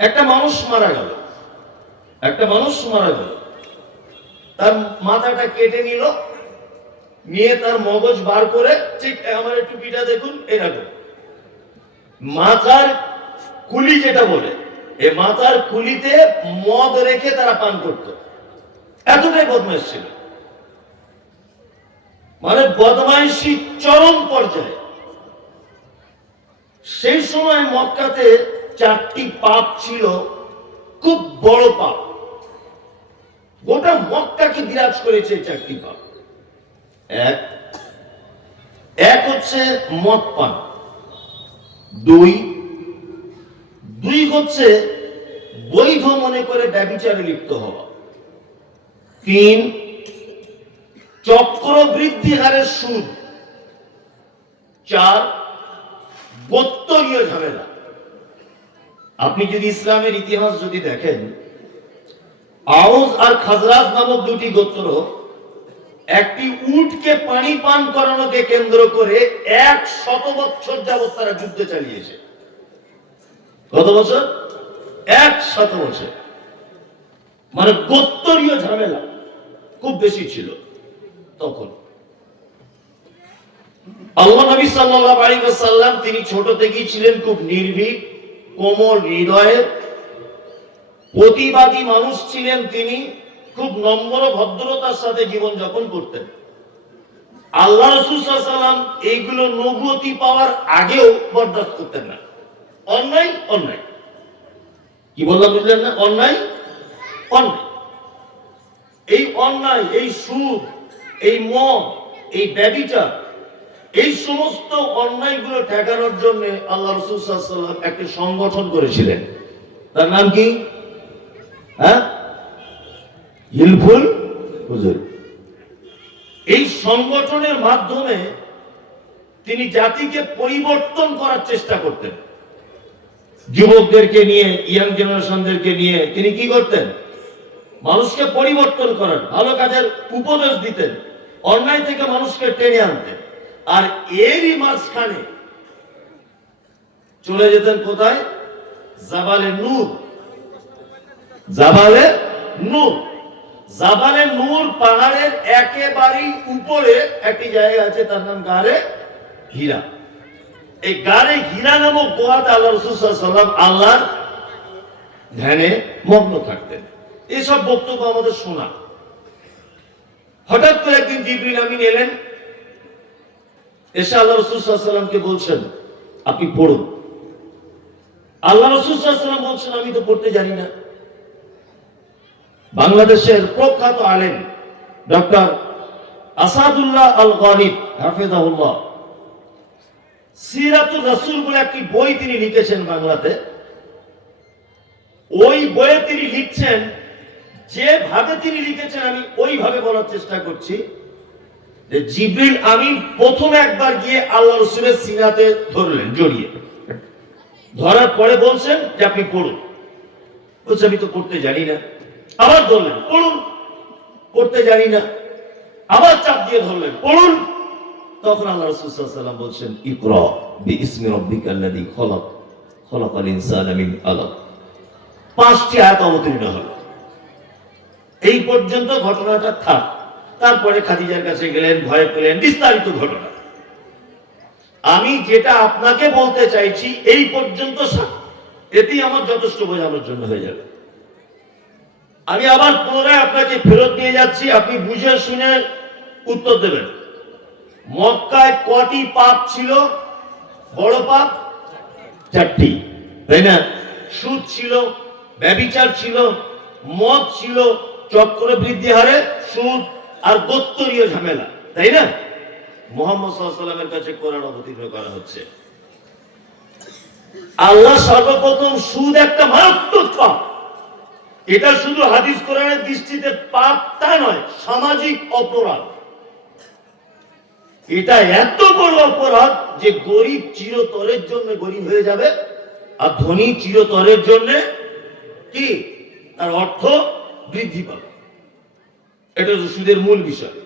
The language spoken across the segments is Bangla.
একটা মানুষ মারা গেল, তার মাথাটা কেটে নিল, নিয়ে তার মগজ বার করে, ঠিক আমার টুপিটা দেখুন এরকম, মাথার কুলি যেটা বলে, এই মাথার কুলিতে মদ রেখে তারা পান করত। এতটাই বদমাইশ ছিল, মানে বদমাইশি চরম পর্যায়ে। সেই সময় মক্কাতে 4টি পাপ ছিল, খুব বড় পাপ, গোটা মক্কাকে বিরাজ করেছে 4টি পাপ। এক হচ্ছে মদ পান, দুই হচ্ছে বৈধ মনে করে ব্যভিচারে লিপ্ত হওয়া, 3 চক্রবৃদ্ধি হারে সুদ, 4 গোত্রীয় ঝামেলা। আপনি যদি ইসলামের ইতিহাস যদি দেখেন, আউস আর খাজরাজ নামক 2টি গোত্র একটি উটকে পানি পান করানোকে কেন্দ্র করে 100 বছর যাবৎ তারা যুদ্ধ চালিয়েছে। কত বছর? 100 বছর। মানে গোত্রীয় ঝামেলা খুব বেশি ছিল তখন। আল্লাহ নবী সাল্লাল্লাহু আলাইহি ওয়াসাল্লাম তিনি ছোট থেকেই ছিলেন খুব নির্ভীক, কোমল হৃদয়ের, প্রতিবাদী মানুষ ছিলেন। তিনি খুব নম্র ভদ্রতার সাথে জীবন যাপন করতেন। আল্লাহ রাসূল সাল্লাল্লাহু আলাইহি ওয়াসাল্লাম এইগুলো নবুয়তি পাওয়ার আগেও বরদাস্ত করতেন না। অন্যায় কি বললাম বুঝলেন না? অন্যায় এই অন্যায়, এই সুদ, এই মদ, এই ব্যভিচার, এই সমস্ত অন্যায়গুলো ঠেকানোর জন্য আল্লাহ রাসূল সাল্লাল্লাহু আলাইহি ওয়াসাল্লাম একটি সংগঠন করেছিলেন। তার নাম কি? হিলফুল হুজুর। এই সংগঠনের মাধ্যমে তিনি জাতিকে পরিবর্তন করার চেষ্টা করতেন। যুবকদেরকে নিয়ে, ইয়াং জেনারেশনদেরকে নিয়ে তিনি কি করতেন? মানুষকে পরিবর্তন করার, ভালো কাজের উপদেশ দিতেন, অন্যায় থেকে মানুষকে টেনে আনতেন। আর এরই মাঝখানে চলে যেতেন কোথায়? জাবালে নূর। জাবালে নূর পাহাড়ের একেবারেই উপরে একটি জায়গা আছে, তার নাম গারে হীরা। এই গারে হীরা নামক গুহাতে আল্লাহ রাসূল সাল্লাল্লাহু আলাইহি ওয়াসাল্লাম আল্লাহর ধ্যানে মগ্ন থাকতেন। এসব বক্তব্য আমাদের শোনা। হঠাৎ করে একদিন জিবরিল আমিন এলেন, এসে আল্লাহ রাসূল সাল্লাল্লাহু আলাইহি ওয়াসাল্লামকে বলছেন, আপনি পড়ুন। আল্লাহ রাসূল সাল্লাল্লাহু আলাইহি ওয়াসাল্লাম বলছেন, আমি তো পড়তে জানি না। বাংলাদেশের প্রখ্যাত আলেম ডক্টর আসাদুল্লাহ আল গনিব হাফেজাহুল্লাহ সিরাতুর রাসূল বলে একটি বই তিনি লিখেছেন বাংলাতে। ওই বইয়ে তিনি লিখছেন, যেভাবে তিনি লিখেছেন আমি ওইভাবে বলার চেষ্টা করছি, যে জিবরিল আমিন প্রথমে একবার গিয়ে আল্লাহ রাসূলের সিনাতে ধরলেন, জড়িয়ে ধরার পরে বলছেন যে আপনি পড়ুন। বলছে আমি তো পড়তে জানি না। আবার ধরলেন, পড়ুন। পড়তে জানি না। আবার চাপ দিয়ে ধরলেন, পড়ুন। তখন আল্লাহ রাসূল সাল্লাল্লাহু আলাইহি ওয়াসাল্লাম বলছেন, ইকরা বিইসমি রাব্বিকাল্লাযী খলাক, খলাকাল ইনসানা মিন আলাক। 5টি আয়াত অবতীর্ণ হল। এই পর্যন্ত ঘটনাটা থাক। তারপরে খাদিজার কাছে গেলেন, ভয় পেলেন, বিস্তারিত ঘটনা। আমি যেটা আপনাকে বলতে চাইছি এই পর্যন্ত এতেই আমার যথেষ্ট বোঝানোর জন্য হয়ে যাবে। আমি আবার পুনরায় আপনাকে ফেরত নিয়ে যাচ্ছি, আপনি বুঝে শুনে উত্তর দেবেন। মক্কায় কটি পাপ ছিল? বড় পাপ 4টি, তাই না? সুদ ছিল, ব্যভিচার ছিল, মদ ছিল, চক্রবৃদ্ধি হারে সুদ, আর গোত্রীয় ঝামেলা, তাই না? মুহাম্মদ সাল্লাল্লাহু আলাইহি ওয়াসাল্লামের কাছে কোরআন অবতীর্ণ করা হচ্ছে। আল্লাহ সর্বপ্রথম সুদ একটা মারাত্মক পাপ, এটা শুধু হাদিস কোরআনের দৃষ্টিতে পাপ তা নয়, সামাজিক অপরাধ। এটা এত বড় অপরাধ যে গরিব চিরতরের জন্য গরিব হয়ে যাবে, আর ধনী চিরতরের জন্য কি তার অর্থ বৃদ্ধি পাবে। এটা হচ্ছে সুদের মূল বিষয়।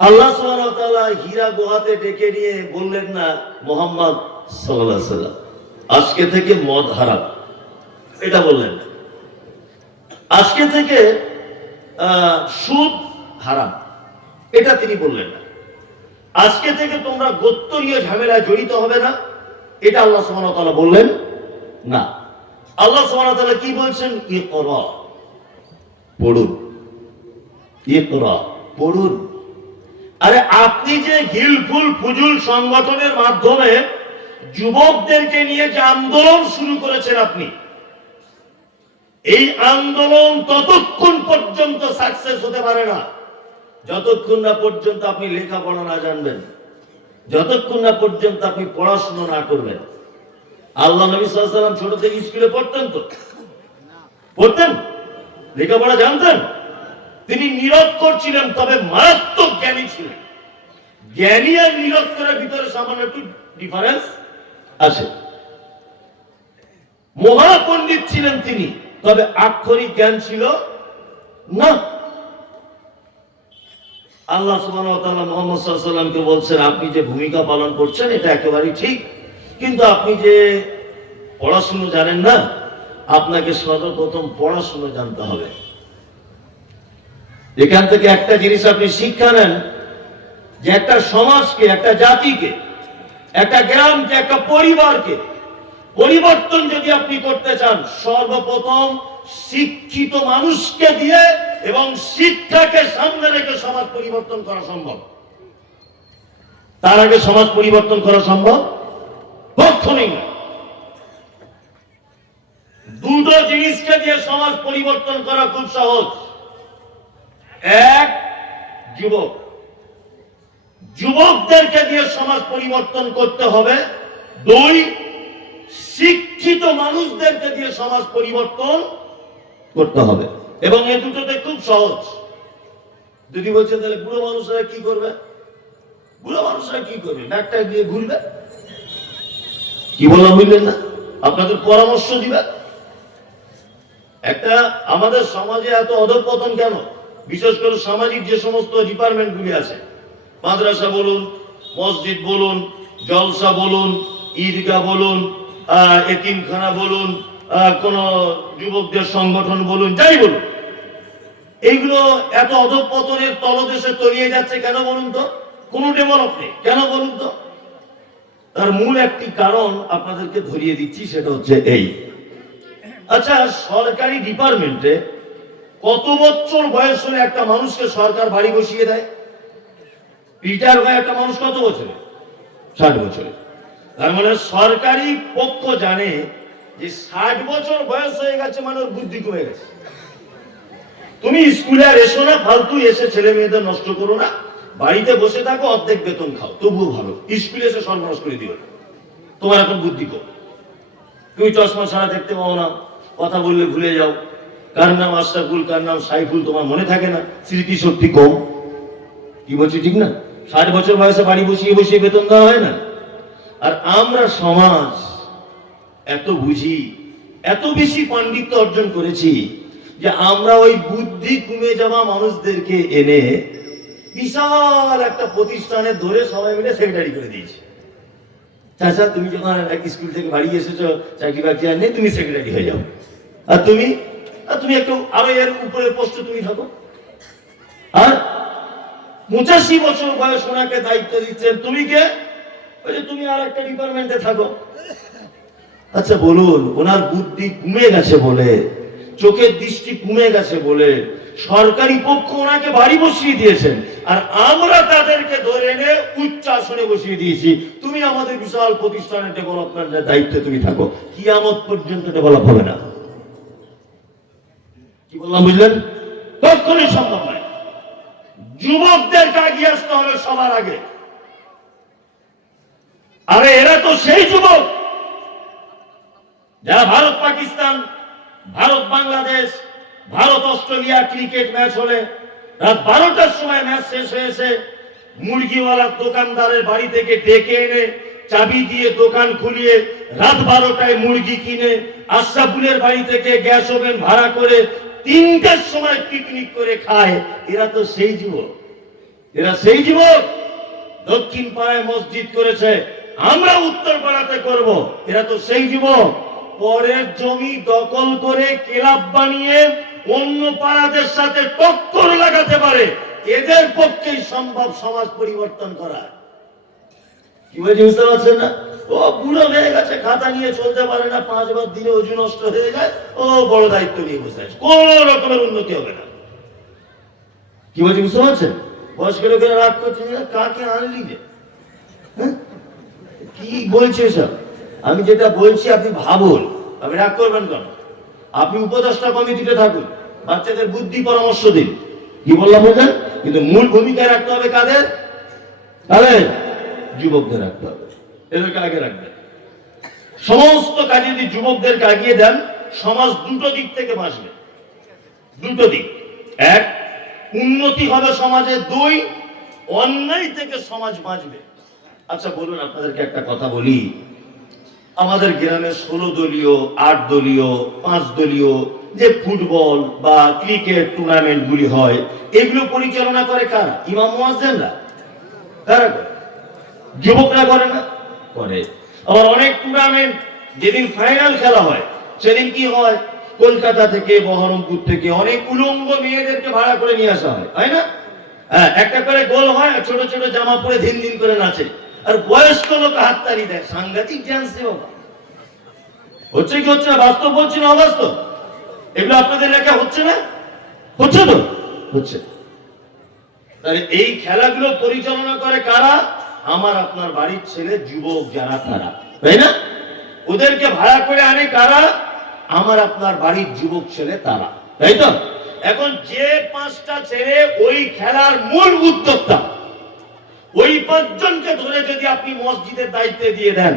আল্লাহ সুবহানাহু ওয়া তাআলা হীরা গুহাতে ডেকে নিয়ে বললেন না মুহাম্মদ সাল্লাল্লাহু আলাইহি ওয়াসাল্লাম, আজকে থেকে মদ হারাম, এটা বললেন। আজকে থেকে সুদ হারাম, এটা তিনি বললেন না। আজকে থেকে তোমরা গোত্রীয় ঝামেলায় জড়িত হবে না, এটা আল্লাহ সুবহানাহু ওয়া তাআলা বললেন না। আল্লাহ সুবহানাহু ওয়া তাআলা কি বলছেন? ইকরা, পড়ুন, ইকরা, পড়ুন। আরে আপনি যে হিলফুল ফুজুল সংগঠনের মাধ্যমে যুবকদেরকে নিয়ে যে আন্দোলন শুরু করেছেন, আপনি এই আন্দোলন ততক্ষণ পর্যন্ত সাকসেস হতে পারে না যতক্ষণ না পর্যন্ত আপনি লেখাপড়া না জানবেন, যতক্ষণ না পর্যন্ত আপনি পড়াশোনা না করবেন। আল্লাহ নবী সাল্লাল্লাহু আলাইহি ওয়াসাল্লাম ছোট থেকে স্কুলে পড়তেন তো? পড়তেন? লেখাপড়া জানতেন? তিনি নিরক্ষর ছিলেন, তবে মারাত্মক জ্ঞানী ছিলেন। জ্ঞানী আর নিরক্ষরের ভিতরে সামান্য একটু ডিফারেন্স আছে। মহাপণ্ডিত ছিলেন তিনি, তবে আক্ষরিক জ্ঞান ছিল না। আল্লাহ সুবহানাহু ওয়া তাআলা মুহাম্মদ সাল্লাল্লাহু আলাইহি ওয়াসাল্লামকে বলছেন, আপনি যে ভূমিকা পালন করছেন এটা একেবারেই ঠিক, কিন্তু আপনি যে পড়াশোনা জানেন না, আপনাকে সর্বপ্রথম পড়াশোনা জানতে হবে। এখান থেকে একটা জিনিস আপনি শিক্ষা নেন, যে একটা সমাজকে, একটা জাতিকে, একটা গ্রামকে, একটা পরিবারকে পরিবর্তন যদি আপনি করতে চান, সর্বপ্রথম শিক্ষিত মানুষকে দিয়ে এবং শিক্ষাকে সামনে রেখে সমাজ পরিবর্তন করা সম্ভব। তার আগে সমাজ পরিবর্তন করা সম্ভব কখনোই না। দুটো জিনিসকে দিয়ে সমাজ পরিবর্তন করা খুব সহজ। এক, যুবক, যুবকদেরকে দিয়ে সমাজ পরিবর্তন করতে হবে। দুই, শিক্ষিত মানুষদেরকে দিয়ে সমাজ পরিবর্তন করতে হবে, এবং এই দুটোতে খুব সহজ। যদি বলছেন তাহলে বুড়ো মানুষরা কি করবে? বুড়ো মানুষরা কি করবে? নাকটা দিয়ে ঘুরবে, কি বললাম বুঝলেন না? আপনাদের পরামর্শ দিবে। একটা আমাদের সমাজে এত অধঃপতন কেন? বিশেষ করে সামাজিক যে সমস্ত ডিপার্টমেন্ট গুলি আছে, মাদ্রাসা বলুন, মসজিদ বলুন, জলসা বলুন, ঈদগাহ বলুন, এতিমখানা বলুন, কোন যুবকদের সংগঠন বলুন, যাই বলুন, এইগুলো এত অধঃপতনের তলদেশে তলিয়ে যাচ্ছে কেন বলুন তো? কোন ডেভেলপ নেই কেন বলুন তো? তার মূল একটি কারণ আপনাদেরকে ধরিয়ে দিচ্ছি, সেটা হচ্ছে এই। আচ্ছা, সরকারি ডিপার্টমেন্টে কত বছর বয়স হলে একটা মানুষকে সরকার বাড়ি বসিয়ে দেয়? রিটায়ার হয়ে একটা মানুষ কত বছরে? 60 বছরে। তার মানে সরকারি পক্ষ জানে যে 60 বছর বয়স হয়ে গেছে মানে ওর বুদ্ধি কমে গেছে। তুমি স্কুলে আর এসো না, ফালতু এসে ছেলে মেয়েদের নষ্ট করো না, বাড়িতে বসে থাকো, অর্ধেক বেতন খাও, তবুও ভালো। স্কুলে এসে সর্বনাশ করে দিও, তোমার এখন বুদ্ধি কম। তুমি চশমা ছাড়া দেখতে পাও না, কথা বললে ভুলে যাও, কার নাম আশরাফুল, কার নাম সাইফুল তোমার মনে থাকে না, স্মৃতি শক্তি কম। কি বলছি ঠিক না? 60 বছর বয়সে বাড়ি বসিয়ে বসিয়ে বেতন দেওয়া হয় না। আর আমরা সমাজ এত বুঝি, এত বেশি পাণ্ডিত্য অর্জন করেছি যে আমরা ওই বুদ্ধি কমে যাওয়া মানুষদেরকে এনে বিশাল একটা প্রতিষ্ঠানে ধরে সবাই মিলে সেক্রেটারি করে দিয়েছি। চাচা, তুমি যখন স্কুল থেকে বাড়ি এসেছো, চাকরি বাকরি আর নেই, তুমি সেক্রেটারি হয়ে যাও, আর তুমি একটু আরো এর উপরের পোস্টে তুমি থাকো। আর 85 বছর বয়স ওনাকে দায়িত্ব দিচ্ছেন, তুমি কে? তুমি আর একটা ডিপার্টমেন্টে থাকো। আচ্ছা বলুন, ওনার বুদ্ধি কমে গেছে বলে, চোখের দৃষ্টি কমে গেছে বলে সরকারি পক্ষ ওনাকে বাড়ি বসিয়ে দিয়েছেন, আর আমরা তাদেরকে ধরে এনে উচ্চ আসনে বসিয়ে দিয়েছি। তুমি আমাদের বিশাল প্রতিষ্ঠানের ডেভেলপমেন্টের দায়িত্বে তুমি থাকো, কিয়ামত পর্যন্ত ডেভেলপ হবে না। কি বললাম বুঝলেন? কখনোই সম্ভব নয়। যুবকদেরকে এগিয়ে আসতে হবে সবার আগে। আরে এরা তো সেই যুবক যারা Bharat Pakistan, Bharat Bangladesh, Bharat Australia cricket match হলে রাত 12টার সময় ম্যাচ শেষ হয়েছে, মুরগিওয়ালা দোকানদারের বাড়ি থেকে ডেকে এনে চাবি দিয়ে দোকান খুলিয়ে রাত 12টায় মুরগি কিনে আশরাফুলের বাড়ি থেকে গ্যাস ওভেন ভাড়া করে 3টার সময় পিকনিক করে খায়। এরা তো সেই যুবক, এরা সেই যুবক। দক্ষিণ পাড়ায় মসজিদ করেছে, আমরা উত্তর পাড়াতে করব। এরা তো সেই যুবক পরের জমি দখল করে ক্লাব বানিয়ে অন্য পাড়াদের সাথে টক্কর লাগাতে পারে। এদের পক্ষেই সম্ভব সমাজ পরিবর্তন করা। কি বলছি বুঝতে পারছেন না? ও বুড়ো হয়ে গেছে, খাতা নিয়ে চলতে পারে না, 5 বার দিনে ওজন নষ্ট হয়ে যায়, ও বড় দায়িত্ব নিয়ে বসে আছে, কোন রকমের উন্নতি হবে না। কি বলছি বুঝতে পারছেন? বয়স্ক লোকেরা রাগ করছে, কাকে আনলি যে, কি বলছে সব? আমি যেটা বলছি আপনি ভাবুন, আপনি রাগ করবেন কেন? আপনি উপদেষ্টা কমিটিতে থাকুন, বাচ্চাদের বুদ্ধি পরামর্শ দিন। কি বললাম বুঝলেন? কিন্তু মূল ভূমিকা রাখতে হবে কাদের? কাদের? যুবকদের রাখতে হবে, এদেরকে আগে রাখবেন। সমস্ত কাজে যদি যুবকদেরকে আগিয়ে দেন, সমাজ দুটো দিক থেকে বাঁচবে। দুটো দিক, এক উন্নতি হবে সমাজে, 2 অন্যায় থেকে সমাজ বাঁচবে। আচ্ছা বলুন, আপনাদেরকে একটা কথা বলি, আমাদের গ্রামে 16 দলীয়, 8 দলীয়, 5 দলীয় যে ফুটবল বা ক্রিকেট টুর্নামেন্ট গুলি হয়, এগুলো পরিচালনা করে কারা? ইমাম মুয়াজ্জিনরা। কারা করে? যুবকরা করে না? করে। আবার অনেক টুর্নামেন্ট যেদিন ফাইনাল খেলা হয়, সেদিন কি হয়? কলকাতা থেকে, বহরমপুর থেকে অনেক উলঙ্গ মেয়েদেরকে ভাড়া করে নিয়ে আসা হয়, তাই না? হ্যাঁ, একটা করে গোল হয়, ছোট ছোট জামা পরে দিন দিন করে নাচে, আর বয়স্ক লোক হাততালি দেয়। সাংঘাতিক ডান্স রে বাবা। হচ্ছে কি হচ্ছে না? বাস্তব বলছি না অবাস্তব? এগুলো আপনাদের লেখা হচ্ছে না? হচ্ছে তো? হচ্ছে। তাহলে এই খেলাগুলো পরিচালনা করে কারা? আমার আপনার বাড়ির ছেলে, যুবক যারা তারা, তাই না? ওদেরকে ভাড়া করে আনে কারা? আমার আপনার বাড়ির যুবক ছেলে তারা, তাই তো? এখন যে 5টা ছেলে ওই খেলার মূল উদ্যোক্তা, ওই 5 জনকে ধরে যদি আপনি মসজিদের দায়িত্বে দিয়ে দেন,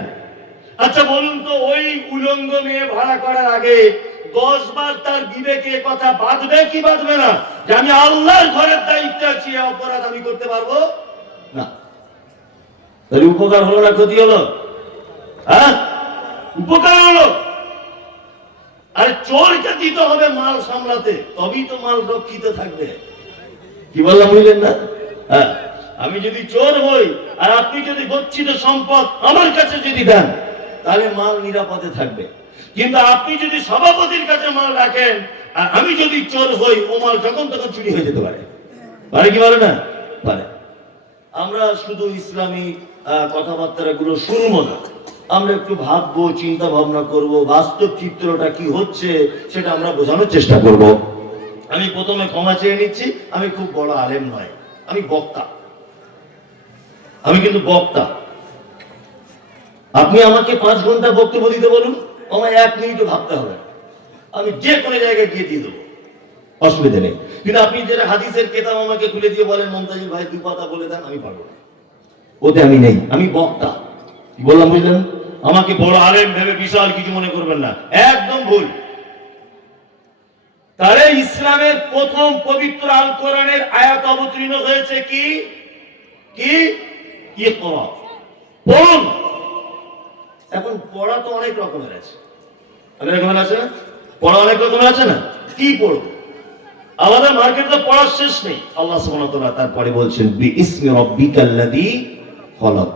আচ্ছা বলুন তো, ওই উলঙ্গ মেয়ে ভাড়া করার আগে 10 বার তার বিবেকে কথা বাঁধবে কি বাঁধবে না, যে আমি আল্লাহর ঘরের দায়িত্বে আছি, অপরাধ আমি করতে পারবো না? তাহলে উপকার হলো না ক্ষতি হলো? হ্যাঁ, উপকার হলো। আর চোরকে দিতে হবে মাল সামলাতে, তবেই তো মাল রক্ষিত থাকবে। কি বললাম বুঝলেন না? হ্যাঁ, আমি যদি চোর হই আর আপনি যদি গচ্ছিত সম্পদ আমার কাছে যদি দেন, তাহলে মাল নিরাপদে থাকবে। কিন্তু আপনি যদি সভাপতির কাছে মাল রাখেন আর আমি যদি চোর হই, ও মাল যখন তখন চুরি হয়ে যেতে পারে। পারে কি পারে না? পারে। আমরা শুধু ইসলামী কথাবার্তা গুলো শুনবো না, আমরা একটু ভাববো, চিন্তা ভাবনা করব, বাস্তব চিত্রটা কি হচ্ছে সেটা আমরা বোঝানোর চেষ্টা করব। আমি প্রথমে ক্ষমা চেয়ে নিচ্ছি, আমি খুব বড় আলেম নয়, আমি বক্তা। আমি কিন্তু বক্তা। আপনি আমাকে 5 ঘন্টা বক্তব্য দিতে বলুন, আমায় 1 মিনিটও ভাবতে হবে, আমি যে কোনো জায়গায় গিয়ে দিয়ে দেবো, অসুবিধা নেই। কিন্তু আপনি যেটা হাদিসের কেতাব আমাকে খুলে দিয়ে বলেন, মমতাজুল ভাই 2 কথা বলে দেন, আমি পারবো না, ওতে আমি নেই, আমি বক্তা। কি বললাম বুঝলেন? আমাকে বড় আলেম ভেবে বিশাল কিছু মনে করবেন না, একদম ভুল। তাহলে ইসলামের প্রথম পবিত্র আল কোরআনের আয়াত অবতীর্ণ হয়েছে কি? কি? ইকরা, পড়ুন। এখন পড়া তো অনেক রকমের আছে, অনেক রকমের আছে না? পড়া অনেক রকমের আছে না? কি পড়বো? আমাদের মার্কেটে পড়ার শেষ নেই। আল্লাহ সুবহানাহু ওয়া তাআলা তারপরে বলছেন, বিইসমি রাব্বিকাল্লাযী খলাক।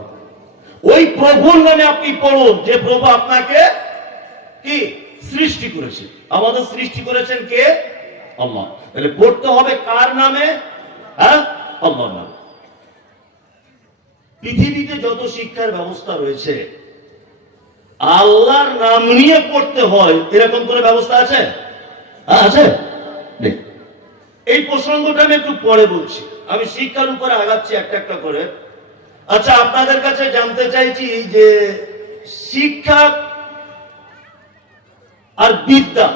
ওই প্রভুর নামে আপনি পড়ুন, যে প্রভু আপনাকে কি সৃষ্টি করেছে। আমাদের সৃষ্টি করেছেন কে? আল্লাহ। তাহলে পড়তে হবে কার নামে? হ্যাঁ, আল্লাহর নামে। পৃথিবীতে যত শিক্ষার ব্যবস্থা রয়েছে, আল্লাহর নাম নিয়ে পড়তে হয়, এরকম কোনো ব্যবস্থা আছে? আছে? নেই। এই প্রসঙ্গটা আমি একটু পরে বলছি, আমি শিক্ষার উপরে আগাচ্ছি একটা একটা করে। আচ্ছা, আপনাদের কাছে জানতে চাইছি যে শিক্ষা আর বিদ্যা,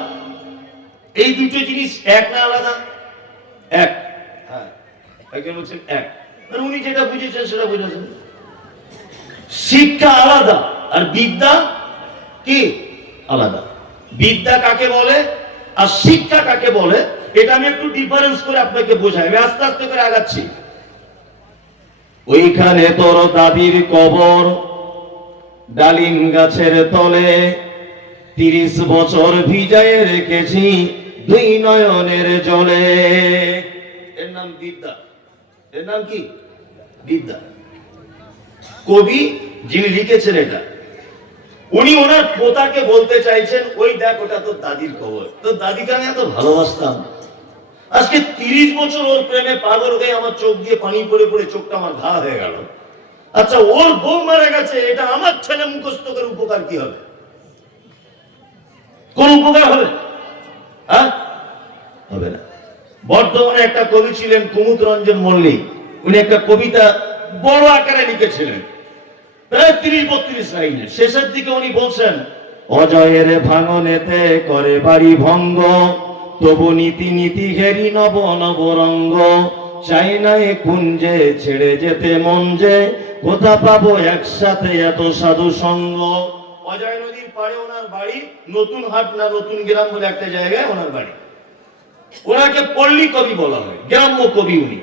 এই দুটো জিনিস এক না আলাদা? এক। হ্যাঁ, একজন বলছেন এক, উনি যেটা বুঝেছেন সেটা বুঝেছেন। শিক্ষা আলাদা আর বিদ্যা কি আলাদা। বিদ্যা কাকে বলে আর শিক্ষা কাকে বলে, এটা আমি একটু ডিফারেন্স করে আপনাকে বোঝাই, আমি আস্তে আস্তে করে আগাচ্ছি। ওইখানে তোর দাদির কবর, ডালিম গাছের তলে 30 বছর ভিজায় রেখেছি 2 নয়নের জলে। এর নাম বিদ্যা। এর নাম কি? বিদ্যা। কবি যিনি লিখেছেন এটা, উনি ওনার পোতাকে বলতে চাইছেন, ওই দেখ ওটা তোর দাদির কবর, তোর দাদিকে আমি এত ভালোবাসতাম, আজকে 30 বছর ওর প্রেমে পাগল হয়ে আমার চোখ দিয়ে পানি পড়ে পড়ে চোখটা আমার ঘা হয়ে গেল। আচ্ছা ওর বউ মারা গেছে, এটা আমার ছেলে মুখস্থ করে উপকার কি হবে? কোন উপকার হবে? হ্যাঁ, হবে না। বর্তমানে একটা কবি ছিলেন কুমুদ রঞ্জন মল্লিক, উনি একটা কবিতা বড় আকারে লিখেছিলেন, প্রায় 30-32 লাইনের। শেষের দিকে উনি বলছেন, অজয়ের ভাঙনেতে করে বাড়ি ভঙ্গ, তবু নীতি নীতি ঘেরি নব নব রঙ্গ, চাই না এ কুঞ্জে ছেড়ে যেতে মন যে, কোথা পাবো একসাথে এত সাধু সঙ্গ। অজয় নদীর পাড়ে ওনার বাড়ি, নতুন হাট না নতুন গ্রাম বলে একটা জায়গায় ওনার বাড়ি। ওনাকে পল্লী কবি বলা হয়, গ্রাম্য কবি। উনি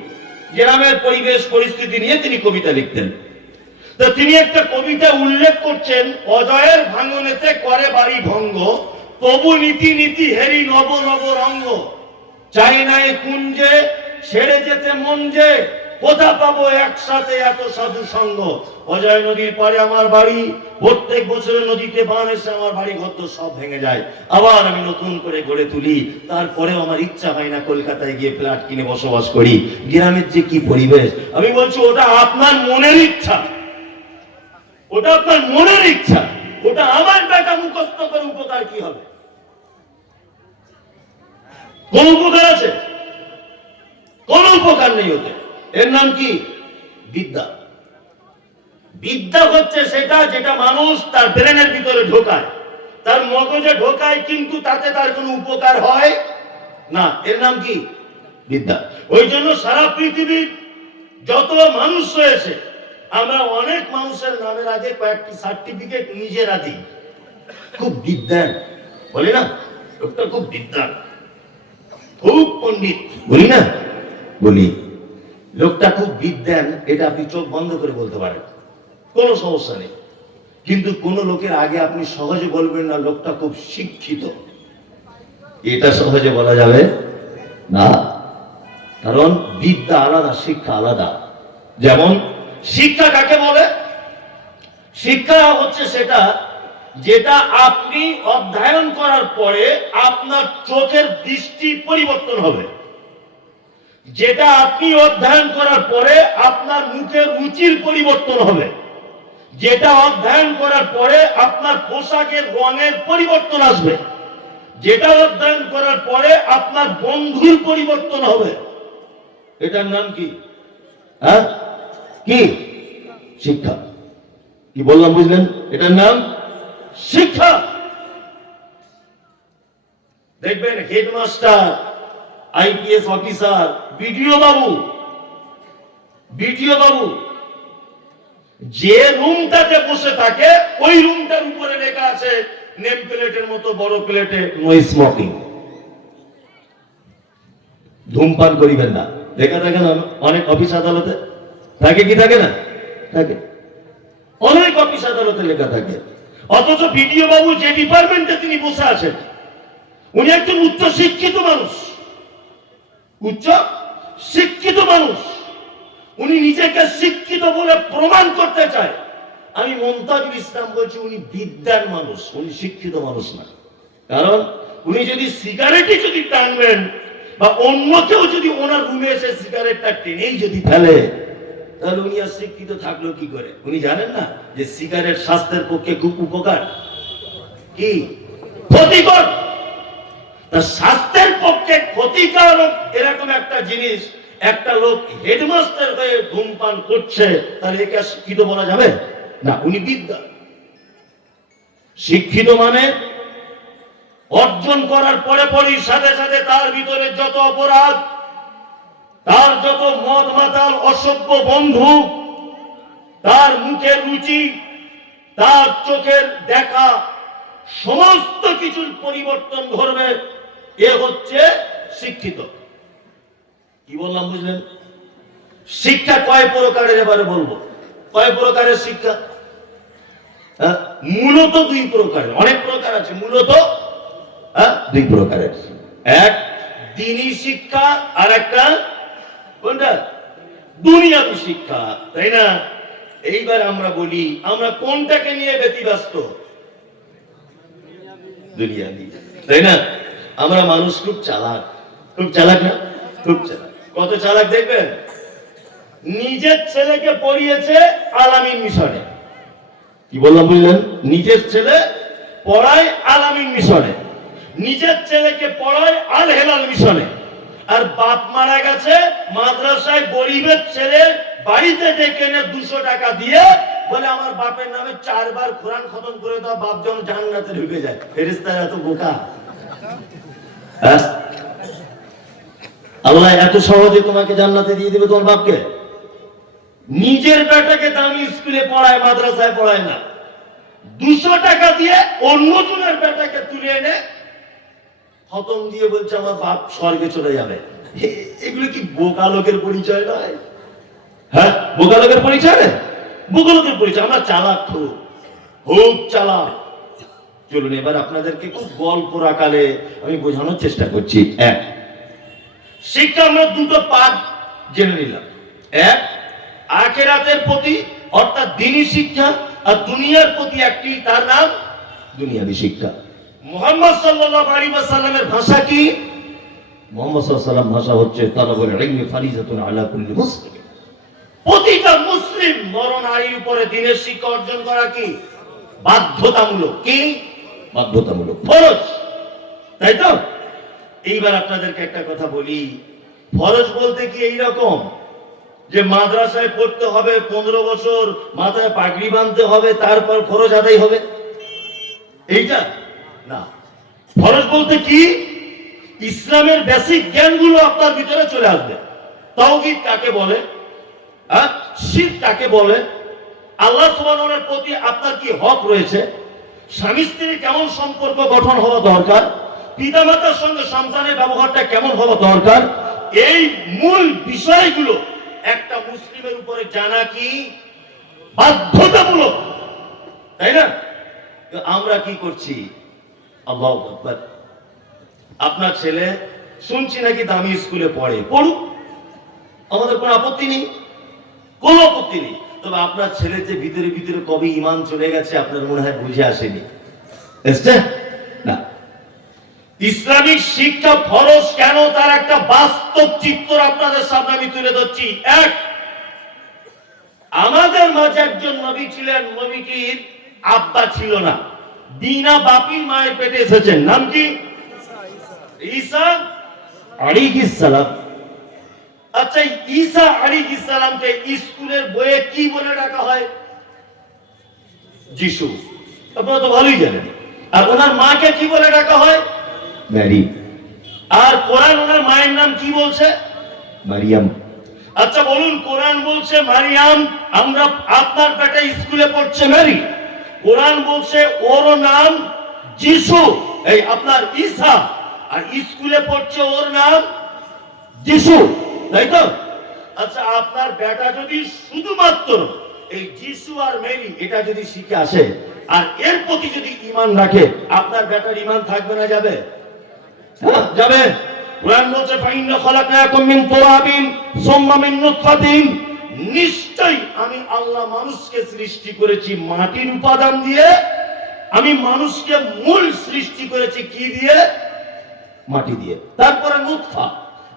গ্রামের পরিবেশ পরিস্থিতি নিয়ে তিনি কবিতা লিখতেন। তো তিনি একটা কবিতা উল্লেখ করছেন, অজয়ের ভাঙনেতে করে বাড়ি ভঙ্গ, তবু নীতি নীতি হেরি নব নব রঙ্গ, চাই না এ কুঞ্জে ছেড়ে যেতে মন যে, কোথা পাবো একসাথে এত সাধু সঙ্গ। অজয় নদীর পাড়ে আমার বাড়ি, প্রত্যেক বছরের নদীতে বান এসে আমার বাড়ি ঘর তো সব ভেঙে যায়, আবার আমি নতুন করে গড়ে তুলি। তারপরেও আমার ইচ্ছা হয় না কলকাতায় গিয়ে ফ্ল্যাট কিনে বসবাস করি। গ্রামের যে কি পরিবেশ, আমি বলছি ওটা আপনার মনের ইচ্ছা, ওটা আপনার মনের ইচ্ছা, ওটা আমার বেটা মুখস্থ করে উপকার কি হবে? কোন উপকার আছে? কোন উপকার নেই ওতে। এর নাম কি? বিদ্যা। বিদ্যা হচ্ছে সেটা যেটা মানুষ তার ব্রেনের ভিতরে ঢোকায়, তার মগজে ঢোকায়, কিন্তু তাতে তার কোনো উপকার হয় না। এর নাম কি? বিদ্যা। ওই জন্য সারা পৃথিবীর যত মানুষ রয়েছে, আমরা অনেক মানুষের নামের আগে কয়েকটি সার্টিফিকেট নিজেরা দিই, খুব বিদ্যান বলি না, লোকটা খুব বিদ্যান, খুব পণ্ডিত বলি না, বলি লোকটা খুব বিদ্যান, এটা আপনি চোখ বন্ধ করে বলতে পারেন, কোনো সমস্যা নেই। কিন্তু কোন লোকের আগে আপনি সহজে বলবেন না লোকটা খুব শিক্ষিত, এটা সহজে বলা যাবে না, কারণ বিদ্যা আলাদা, শিক্ষা আলাদা। যেমন শিক্ষা কাকে বলে? শিক্ষা হচ্ছে সেটা যেটা আপনি অধ্যয়ন করার পরে আপনার চোখের দৃষ্টি পরিবর্তন হবে, যেটা আপনি অধ্যয়ন করার পরে আপনার মুখের রুচির পরিবর্তন হবে, যেটা অধ্যয়ন করার পরে আপনার পোশাকের রঙের পরিবর্তন আসবে, যেটা অধ্যয়ন করার পরে আপনার বন্ধুর পরিবর্তন হবে। এটার নাম কি? হ্যাঁ, কি? শিক্ষা। কি বললাম বুঝলেন? এটার নাম শিক্ষা। দেখবেন হেডমাস্টার, আইপিএস অফিসার, বিডিও বাবু যে রুমটাতে বসে থাকে, ওই রুমটার উপরে লেখা আছে নেম প্লেটের মতো বড় প্লেটে, নো স্মোকিং, ধূমপান করিবেন না, লেখা থাকে না? অনেক অফিস আদালতে থাকে কি থাকে না? থাকে, অনেক অফিস আদালতে লেখা থাকে। অথচ বিডিও বাবু যে ডিপার্টমেন্টে তিনি বসে আছেন, উনি একজন উচ্চ শিক্ষিত মানুষ, উচ্চ শিক্ষিত মানুষ, উনি নিজেকে শিক্ষিত বলে প্রমাণ করতে চায়। আমি মমতাজুল ইসলাম বলছি, উনি বিদ্যার মানুষ, উনি শিক্ষিত মানুষ না। কারণ উনি যদি সিগারেটই যদি টানবেন, বা অন্য কেউ যদি ওনার রুমে এসে সিগারেটটা টেনেই যদি ফেলে, তাহলে উনি আর শিক্ষিত থাকলো কি করে? উনি জানেন না যে সিগারেট স্বাস্থ্যের পক্ষে খুব উপকার, কি ক্ষতিকর। তা স্বাস্থ্যের পক্ষে ক্ষতিকারক এরকম একটা জিনিস একটা লোক হেডমাস্টার হয়ে ধূমপান করছে, তাহলে একে শিক্ষিত বলা যাবে না? উনি বিদ্যা। শিক্ষিত মানে অর্জন করার পরে পরই সাথে সাথে তার ভিতরে যত অপরাধ, তার যত মদ মাতাল অসভ্য বন্ধু, তার মুখের রুচি, তার চোখের দেখা, সমস্ত কিছুর পরিবর্তন ঘটবে। এ হচ্ছে শিক্ষিত। কি বললাম বুঝলেন? শিক্ষা কয় প্রকারের, এবারে বলবো কয় প্রকারের শিক্ষা। মূলত 2 প্রকারের, অনেক প্রকার আছে, মূলত 2 প্রকারের। এক দ্বীনি শিক্ষা, আর একটা কোনটা? দুনিয়াবী শিক্ষা, তাই না? এইবার আমরা বলি, আমরা কোনটাকে নিয়ে ব্যতিব্যস্ত? দুনিয়া নিয়ে, তাই না? আমরা মানুষ খুব চালাক, খুব চালাক না? খুব চালাক। কত চালাক দেখবেন, নিজের ছেলেকে পড়িয়েছে আলামিন মিশনে। কি বললাম বুঝলেন? নিজের ছেলে পড়ায় আলামিন মিশনে, নিজের ছেলেকে পড়ায় আল হেলাল মিশনে। আর বাপ মারা গেছে, মাদ্রাসায় গরিবের ছেলে বাড়িতে ডেকে এনে 200 টাকা দিয়ে বলে আমার বাপের নামে 4 বার কোরআন খতম করে দাও, বাপ যেন জান্নাতে ঢুকে যায়। ফেরেশতারা এত বোকা? আল্লাহ এত সহজে তোমাকে জান্নাতে দিয়ে দিবে তোমার বাপকে? নিজের বেটাকে দামি স্কুলে পড়ায়, মাদ্রাসায় পড়ায় না, 200 টাকা দিয়ে অন্যজনের বেটাকে তুলে এনে খতম দিয়ে বলছে আমার বাপ স্বর্গে চলে যাবে। এগুলো কি বোকা লোকের পরিচয় নয়? হ্যাঁ, বোকা লোকের পরিচয় না, বোকা লোকের পরিচয়। আমরা চালাক, খুব চালাক। চলুন এবার আপনাদেরকে খুব গল্প আকারে আমি বোঝানোর চেষ্টা করছি। এক, শিক্ষা আমরা দুটো পাঠ জেনে নিলাম। এক, আখিরাতের প্রতি অর্থাৎ দ্বীনি শিক্ষা, আর দুনিয়ার প্রতি একটি, তার নাম দুনিয়াবী শিক্ষা। মুহাম্মদ সাল্লাল্লাহু আলাইহি ওয়াসাল্লামের ভাষা কি? মুহাম্মদ সাল্লাল্লাহু আলাইহি ওয়াসাল্লাম ভাষা হচ্ছে তালাবুল ইলমি ফারিজাতুন আলা কুল্লি মুসলিম। প্রতিটা মুসলিম নর-নারীর উপরে দ্বীনের শিক্ষা অর্জন করা কি? বাধ্যতামূলক। কি? বাধ্যতামূলক, ফরজ, তাই তো? এইবার আপনাদেরকে একটা কথা বলি, ফরজ বলতে কি এইরকম যে মাদ্রাসায় পড়তে হবে, 15 বছর মাথায় পাগড়ি বাঁধতে হবে, তারপর ফরজ আদায় হবে, এইটা না। ফরজ বলতে কি? ইসলামের বেসিক জ্ঞানগুলো আপনার ভিতরে চলে আসবে। তাওহীদ কাকে বলে, শিরক কাকে বলে, আল্লাহ সুবহানাহুর প্রতি আপনার কি হক রয়েছে, স্বামী স্ত্রীর কেমন সম্পর্ক গঠন হওয়া দরকার, পিতামাতার সঙ্গে সন্তানের ব্যবহারটা কেমন হওয়া দরকার, এই মূল বিষয়গুলো একটা মুসলিমের উপরে জানা কি বাধ্যতামূলক, তাই না? আমরা কি করছি? আল্লাহু আকবার। আপনার ছেলে শুনছি নাকি দামি স্কুলে পড়ে, পড়ুক, আমাদের কোনো আপত্তি নেই, কোনো আপত্তি নেই। তবে আপনার ছেলের যে ভিতরে ভিতরে কবে ঈমান চলে গেছে আপনার মনে হয় বুঝে আসেনি, এসছে না? ইসলামিক শিক্ষা ফরজ কেন, তার একটা বাস্তব চিত্র আপনাদের সামনে আমি তুলে ধরছি। এক, আমাদের মাঝে একজন নবী ছিলেন, নবীটির আব্বা ছিল না, বিনা বাপি মায়ের পেটে এসেছেন। নাম কি? ঈসা আলাইহিস সালাম। আচ্ছা, ঈসা আলাইহিস সালামকে স্কুলের বইয়ে কি বলে ডাকা হয়? যিশু। আপনারা তো ভালোই জানেন। আর ওনার মাকে কি বলে ডাকা হয়? মেরি। আর কোরআন ওনার মায়ের নাম কি বলছে? মারিয়াম। আচ্ছা বলুন, কোরআন বলছে মারিয়াম, আমরা আপনার বেটা স্কুলে পড়ছে মেরি, কোরআন বলছে ওর নাম যিশু, এই আপনার ঈসা, আর স্কুলে পড়ছে ওর নাম যিশু, তাই তো? আচ্ছা, আপনার বেটা যদি শুধুমাত্র এই যিশু আর মেরি এটা যদি শিখে আসে আর এর প্রতি যদি ঈমান রাখে, আপনার বেটার ঈমান থাকবে না যাবে? হ্যাঁ, যাবে। কোরআন বলছে ফাইন্না খালাকনাকুম মিন তুরাবিন সুম্মা মিন নুতফাতিন, নিশ্চয়ই আমি আল্লাহ মানুষকে সৃষ্টি করেছি মাটির উপাদান দিয়ে, আমি মানুষকে মূল সৃষ্টি করেছি কি দিয়ে? মাটি দিয়ে। তারপরে নুতফা।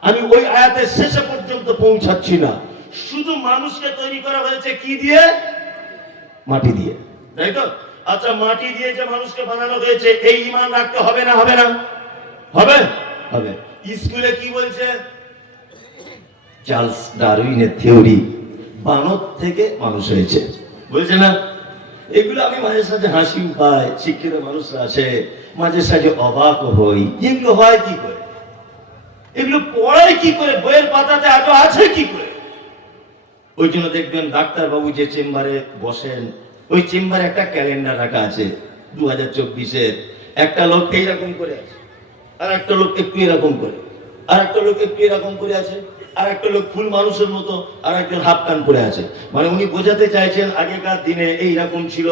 আমি ওই আয়াতের শেষে পর্যন্ত পৌঁছাচ্ছি না, শুধু মানুষকে তৈরি করা হয়েছে কি দিয়ে? মাটি দিয়ে, তাই তো? আচ্ছা, মাটি দিয়ে যে মানুষকে বানানো হয়েছে, এই ঈমান রাখতে হবে না? হবে না? হবে, হবে। স্কুলে কি বলছে? চার্লস ডারউইনের থিওরি, বানর থেকে মানুষ হয়েছে, বলছে না? এগুলো আমি মাঝে সাঝে হাসি পাই, শিক্ষিত মানুষরা আছে, মাঝে সাঝে অবাক হই, এগুলো হয় কি করে, এগুলো পড়ায় কি করে, বইয়ের পাতাতে আজও আছে কি করে? ওই জন্য দেখবেন ডাক্তারবাবু যে চেম্বারে বসেন, ওই চেম্বারে একটা ক্যালেন্ডার রাখা আছে 2024-এর। একটা লোক এইরকম করে আছে, আর একটা লোক একটু এরকম করে, আর একটা লোক একটু এরকম করে আছে, আর একটা লোক ফুল মানুষের মতো, আর একজন হাফ কান পরে আছে। মানে উনি বোঝাতে চাইছেন আগেকার দিনে এইরকম ছিল,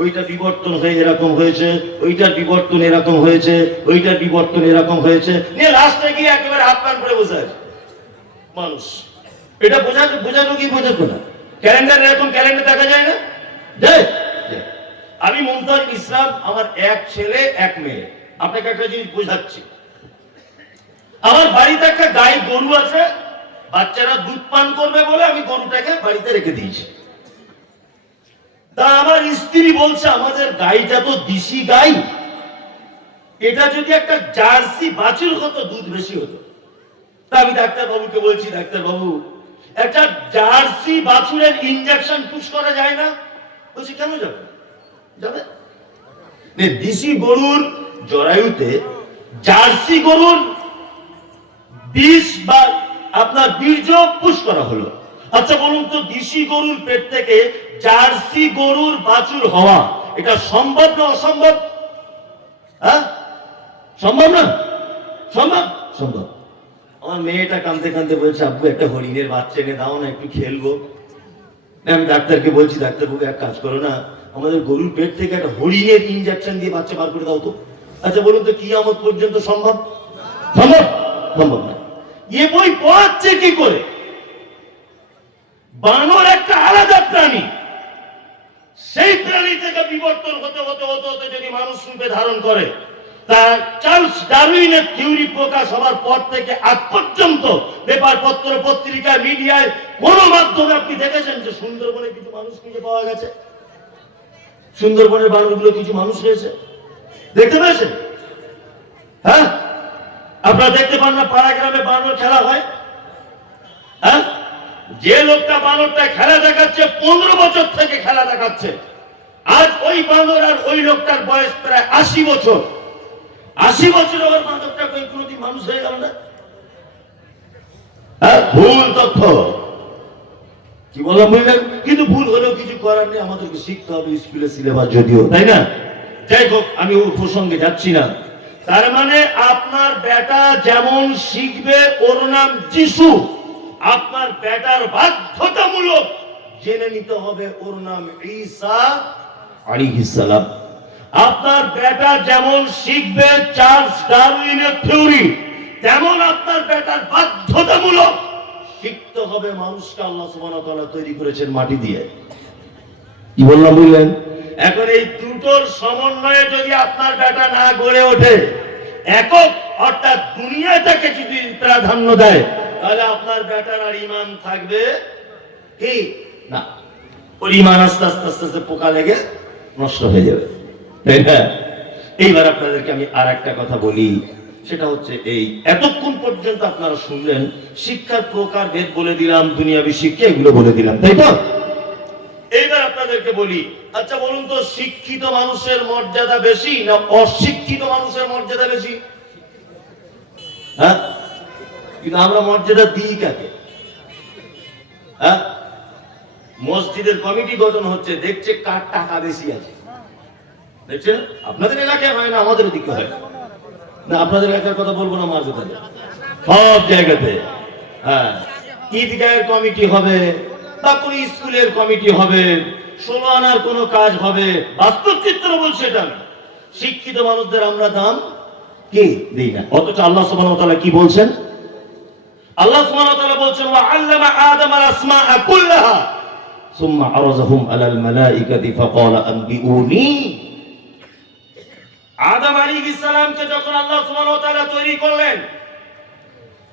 ওইটা বিবর্তন হয়ে এরকম হয়েছে, ওইটার বিবর্তন এরকম হয়েছে, ওইটার বিবর্তন এরকম হয়েছে, নিয়ে লাস্টে গিয়ে একেবারে হাফ কান পরে বসে আছে মানুষ। এটা বোঝানো কি বোঝাতো না? ক্যালেন্ডারে এখন ক্যালেন্ডার দেখা যায় না? যায়। আমি মুমতাজ ইসলাম, আমার এক ছেলে এক মেয়ে। আপনাকে একটা জিনিস বোঝাচ্ছি, আমার বাড়িতে একটা গাই গরু আছে, বাচ্চারা দুধ পান করবে বলে আমি গরুটাকে বাড়িতে রেখে দিয়েছি। তা আমার স্ত্রী বলছে আমাদের গাইটা তো দেশি গাই, এটা যদি একটা জার্সি বাছুর হতো দুধ বেশি হতো। তা আমি ডাক্তার বাবুকে বলছি, ডাক্তার বাবু একটা জার্সি বাছুরের ইনজেকশন পুশ করা যায় না? বলছি কেন যাবে? যাবে। দেশি গরুর জরায়ুতে জার্সি গরুর বিষ বা আপনার বীর্য পুশ করা হলো। আচ্ছা বলুন তো, দেশি গরুর পেট থেকে জার্সি গরুর বাছুর হওয়া এটা সম্ভব না অসম্ভব? হ্যাঁ, সম্ভব না? সম্ভব? সম্ভব। আমার মেয়েটা কাঁদতে কাঁদতে বলছে আব্বু একটা হরিণের বাচ্চা এনে দাও না, একটু খেলবো। আমি ডাক্তারকে বলছি, ডাক্তারবাবু এক কাজ করো না, আমাদের গরুর পেট থেকে একটা হরিণের ইনজেকশন দিয়ে বাচ্চা বার করে দাও তো। আচ্ছা বলুন তো, কিয়ামত পর্যন্ত সম্ভব? সম্ভব? সম্ভব না। এ বই পড়াচ্ছে কি করে? বানর একটা আলাদা প্রাণী, সেই প্রাণী থেকে বিবর্তন হতে হতে হতে হতে যদি মানুষ রূপে ধারণ করে, তা চার্লস ডারউইনের থিওরি প্রকাশ হওয়ার পর থেকে আজ পর্যন্ত পেপারপত্র পত্রিকা মিডিয়ায় কোন মাধ্যমে আপনি দেখেছেন যে সুন্দরবনে কিছু মানুষ খুঁজে পাওয়া গেছে? সুন্দরবনের বানরগুলো কিছু মানুষ হয়েছে দেখতে পেয়েছেন? হ্যাঁ, আপনারা দেখতে পান না পাড়া গ্রামে বানর খেলা হয়? হ্যাঁ, যে লোকটা বানরটা খেলা দেখাচ্ছে 15 বছর থেকে খেলা দেখাচ্ছে, আজ ওই বানর আর ওই লোকটার বয়স প্রায় 80 বছর। 80 বছর ওর বানরটা কোনদিন মানুষ হয়ে গেল না? ভুল তথ্য। কি বললাম বুঝলেন? কিন্তু ভুল হলেও কিছু করার নেই, আমাদেরকে শিখতে হবে স্কুলের সিলেবাস যদিও, তাই না? যাই হোক, আমি ওর প্রসঙ্গে যাচ্ছি না। তার মানে আপনার বেটা যেমন শিখবে ওর নাম যিশু, আপনার বেটার বাধ্যতামূলক জেনে নিতে হবে ওর নাম ঈসা আলাইহিস সালাম। আপনার বেটা যেমন শিখবে চার্লস ডারউইনের থিওরি, তেমন আপনার বেটার বাধ্যতামূলক শিখতে হবে মানুষকে আল্লাহ সুবহানাহু ওয়া তাআলা তৈরি করেছেন মাটি দিয়ে। কি বললাম বুঝলেন? এখন এই দুটোর সমন্বয়ে যদি আপনার বেটা না গড়ে ওঠে, একক অর্থাৎ দুনিয়াটাকে যদি প্রাধান্য দেয়, তাহলে আপনার বেটার আর ঈমান থাকবে কি না? ওর ঈমান আস্তে আস্তে আস্তে আস্তে পোকা লেগে নষ্ট হয়ে যাবে, তাই না? এইবার আপনাদেরকে আমি আর একটা কথা বলি, সেটা হচ্ছে এই এতক্ষণ পর্যন্ত আপনারা শুনলেন শিক্ষার প্রকার ভেদ বলে দিলাম, দুনিয়াবী শিক্ষা এগুলো বলে দিলাম, তাই তো? এইবার আপনাদেরকে বলি, আচ্ছা বলুন তো, শিক্ষিত মানুষের মর্যাদা বেশি না অশিক্ষিত মানুষের মর্যাদা বেশি? হ্যাঁ, কিন্তু আমরা মর্যাদা দিই কাকে? হ্যাঁ, মসজিদের কমিটি গঠন হচ্ছে, দেখছে কার টাকা বেশি আছে। দেখছেন? আপনাদের এলাকায় হয় না, আমাদের দিকে হয় না। আপনাদের এলাকার কথা বলবো না, মার কোথায় সব জায়গাতে। হ্যাঁ, ঈদগাহের কমিটি হবে, তারপরে স্কুলের কমিটি হবে, 16 আনার কোনো কাজ হবে। বাস্তব চিত্র বলছে এটা। শিক্ষিত মানুষদের আমরা দাম কি দেই না, অথচ আল্লাহ সুবহানাহু ওয়া তাআলা কি বলছেন? আল্লাহ সুবহানাহু ওয়া তাআলা বলছেন ওয়া আল্লামা আদাম আল আসমাআ কুল্লাহা সুম্মা আরাযাহুম আলাল মালাইকাতি ফাকালা আনবিউনি। আদম আলাইহিস সালামকে যখন আল্লাহ সুবহানাহু ওয়া তাআলা তৈরি করলেন,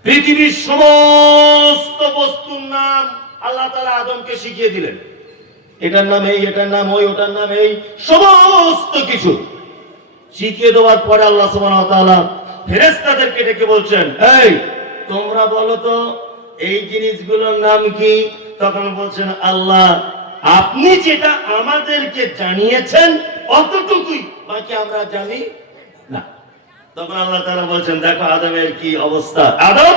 পৃথিবীর সমস্ত বস্তুর নাম আল্লাহ তাআলা আদমকে শিখিয়ে দিলেন। এটার নাম এই, এটার নাম ওই, ওটার নাম এই, সমস্ত কিছু শিখিয়ে দেওয়ার পরে আল্লাহ সুবহানাহু ওয়া তাআলা ফেরেশতাদেরকে ডেকে বলছেন, এই তোমরা বলো তো এই জিনিসগুলোর নাম কি? তখন বলছেন, আল্লাহ আপনি যেটা আমাদেরকে জানিয়েছেন অতটুকুই, বাকি আমরা জানি না। তখন আল্লাহ তাআলা বলছেন, দেখো আদমের কি অবস্থা, আদম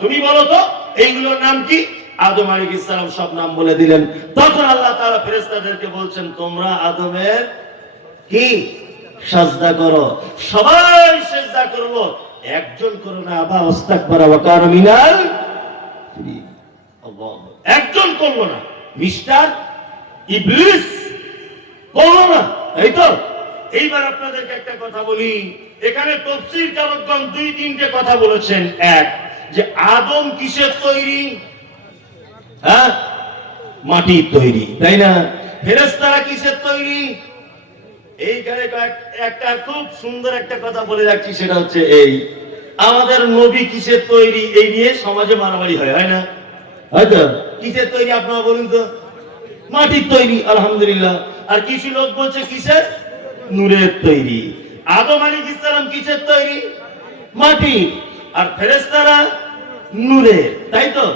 তুমি বলো তো এইগুলোর নাম কি? আদম আলাইহিস সালাম সব নাম বলে দিলেন। তখন আল্লাহ তাআলা ফেরেশতাদেরকে বলছেন, তোমরা আদমের কি সাজদা করো। সবাই সিজদা করলো, একজন করো না, আবা ওয়াস্তাকবারা ওয়া কানা মিনাল মুশরিকিন। আল্লাহ, একজন করলো না, মিস্টার ইবলিস করলো না, এই তো। এইবার আপনাদেরকে একটা কথা বলি, এখানে তাফসীর কারকগণ 2-3টে কথা বলেছেন। এক, যে আদম কিসের তৈরি? হ্যাঁ, মাটির তৈরি, তাই না? ফেরেশতারা কিসের তৈরি? এইখানে একটা খুব সুন্দর একটা কথা বলে রাখছি, সেটা হচ্ছে এই, আমাদের নবী কিসের তৈরি এই নিয়ে সমাজে মারামারি হয়, হয় না? হয়তো কিসের তৈরি আপনারা বলুন তো? মাটির তৈরি, আলহামদুলিল্লাহ। আর কিছু লোক বলছে কিসের? নূরের তৈরি। আদম আলাইহিস সালাম কিসের তৈরি? মাটি। আর ফেরেশতারা নূরের, তাই তো?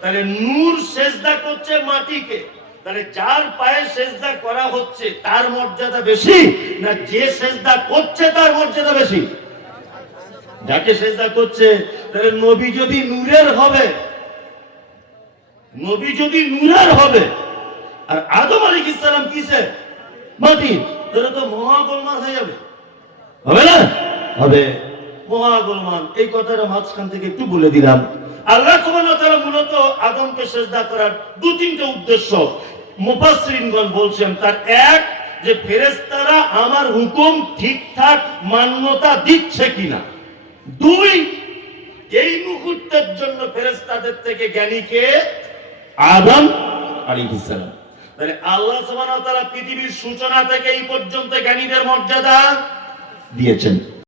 তাহলে নূর সেজদা করছে মাটিকে, তাহলে যার পায়ে সেজদা করা হচ্ছে তার মর্যাদা বেশি, না যে সেজদা করছে তার মর্যাদা বেশি? যাকে সেজদা করছে। তাহলে নবী যদি নূরের হবে, নবী যদি নূরের হবে, আর আদম আলাইহিস সালাম কিসের? মাটি, তাহলে তো মহা গোলমাল হয়ে যাবে, হবে না? হবে, মহা গোলমাল। এই কথাটা মাঝখান থেকে একটু বলে দিলাম। আল্লাহ সুবহানাহু ওয়া তাআলা মূলত আদমকে সিজদা করার দু তিনটা উদ্দেশ্য মুফাসসিরিনগণ বলছেন। তার এক, যে ফেরেশতারা আমার হুকুম ঠিকঠাক মান্যতা দিচ্ছে কিনা। দুই, এই মুহূর্তের জন্য ফেরেশতাদের থেকে জ্ঞানী কে? আদম আলাইহিস সালাম। তাহলে আল্লাহ সুবহানাহু ওয়া তাআলা পৃথিবীর সূচনা থেকে এই পর্যন্ত জ্ঞানীদের মর্যাদা দিয়েছেন।